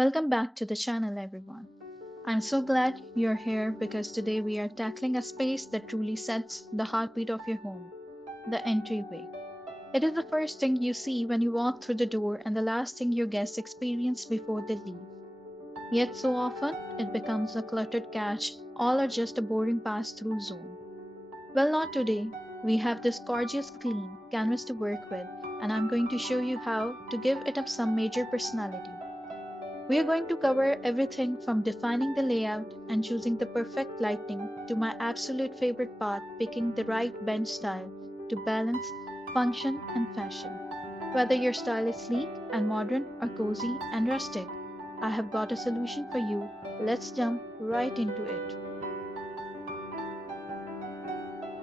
Welcome back to the channel, everyone. I'm so glad you're here because today we are tackling a space that truly sets the heartbeat of your home, the entryway. It is the first thing you see when you walk through the door and the last thing your guests experience before they leave. Yet, so often, it becomes a cluttered catch, all or just a boring pass through zone. Well, not today. We have this gorgeous, clean canvas to work with, and I'm going to show you how to give it up some major personality. We are going to cover everything from defining the layout and choosing the perfect lighting to my absolute favorite part, picking the right bench style to balance function and fashion. Whether your style is sleek and modern or cozy and rustic, I have got a solution for you. Let's jump right into it.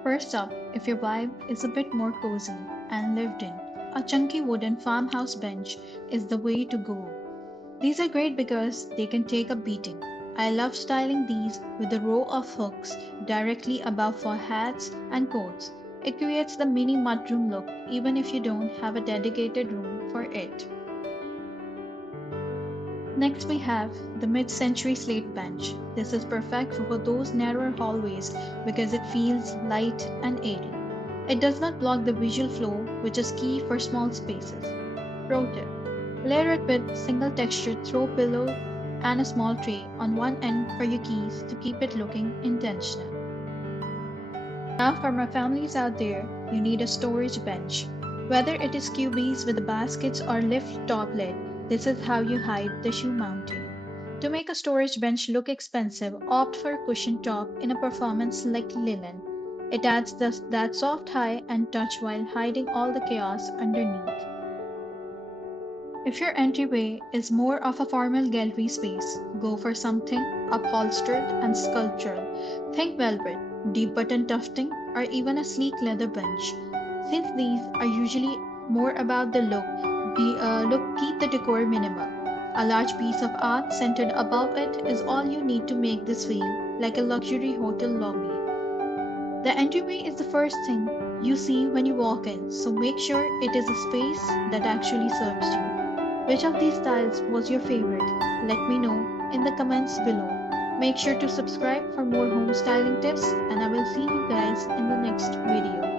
First up, if your vibe is a bit more cozy and lived in, a chunky wooden farmhouse bench is the way to go. These are great because they can take a beating. I love styling these with a row of hooks directly above for hats and coats. It creates the mini mudroom look even if you don't have a dedicated room for it. Next we have the mid-century slate bench. This is perfect for those narrower hallways because it feels light and airy. It does not block the visual flow, which is key for small spaces. Pro tip: layer it with single textured throw pillow and a small tray on one end for your keys to keep it looking intentional. Now for my families out there, you need a storage bench. Whether it is cubbies with the baskets or lift top lid, this is how you hide the shoe mounting. To make a storage bench look expensive, opt for a cushion top in a performance like linen. It adds that soft high and touch while hiding all the chaos underneath. If your entryway is more of a formal gallery space, go for something upholstered and sculptural. Think velvet, deep button tufting, or even a sleek leather bench. Since these are usually more about the keep the decor minimal. A large piece of art centered above it is all you need to make this feel like a luxury hotel lobby. The entryway is the first thing you see when you walk in, so make sure it is a space that actually serves you. Which of these styles was your favorite? Let me know in the comments below. Make sure to subscribe for more home styling tips, and I will see you guys in the next video.